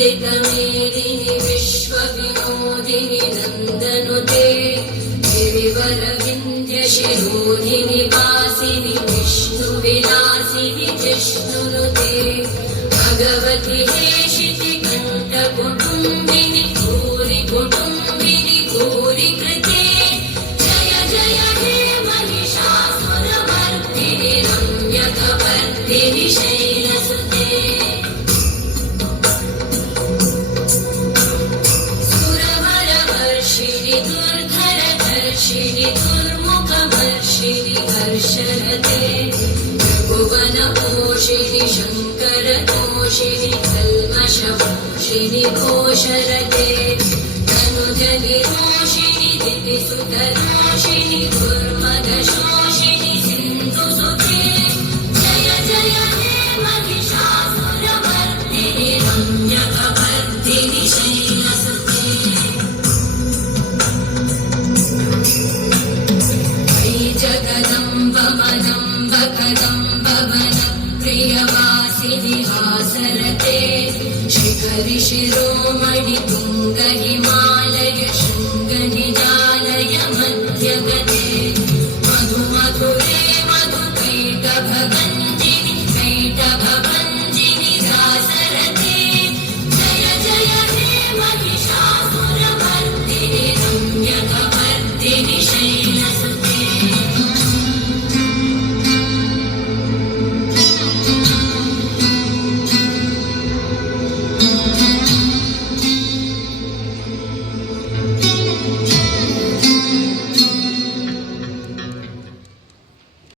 वन्दितमेदिनि विश्वविनोदिनि नन्दनुते गिरिवरविन्ध्यशिरोधिनि वासिनि विष्णुविलासिनि जिष्णुनुते भगवति हेशिति कण्ठकुटुम्बिनि भूरि कुटुम्बिनि भूरि कृते जय जय हे महिषासुरमर्दिनि रम्यकवर्दिनि शैलसुते सुरवरवर्षिणि दुर्धरधर्षिणि दुर्मुखवर्षिणि हर्षरते भुवनपोषिणि शङ्करतोषिणि कल्मषपोषिणि घोषरते तनुजनिरोषिणि दितिसुतरोषिणि दुर्मदशोषिणि सिन्धुसुते जय जय हे महिषासुरमर्दिनि रम्यकवर्दिनि शैलसुते वै जगदम्ब मदम्ब कदम्ब वनप्रियवासिनि हासरते शिखरि शिरोमणि तुङ्ग हिमालय शृङ्ग निजाय